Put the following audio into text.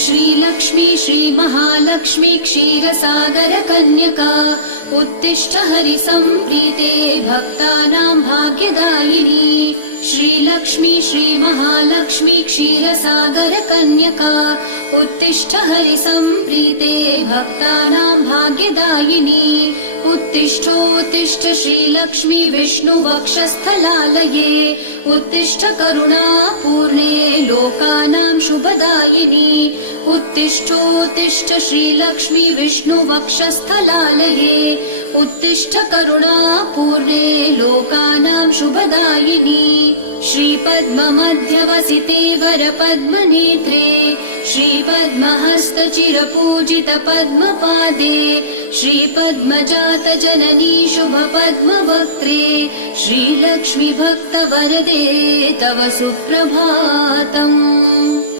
श्रीलक्ष्मी श्रीमहालक्ष्मी क्षीरसागर कन्यका उत्तिष्ठ हरिसम्प्रीते भक्तानां भाग्यदायिनी। श्रीलक्ष्मी श्रीमहालक्ष्मी क्षीरसागर कन्यका उत्तिष्ठ हरिसम्प्रीते भक्तानां भाग्यदायिनी। उत्तिष्ठोत्तिष्ठ श्रीलक्ष्मी विष्णुवक्षस्थलालये उत्तिष्ठ करुणापूर्णे लोकानां शुभदायिनी। उत्तिष्ठोत्तिष्ठ श्रीलक्ष्मी विष्णुवक्षस्थलालये उत्तिष्ठ करुणापूर्णे लोकानां शुभदायिनी। श्रीपद्ममध्यवसिते वरपद्मनेत्रे श्रीपद्महस्तचिरपूजित पद्मपादे श्रीपद्मजात जननी शुभपद्मवक्त्रे श्रीलक्ष्मी भक्तवरदे तव सुप्रभातम्।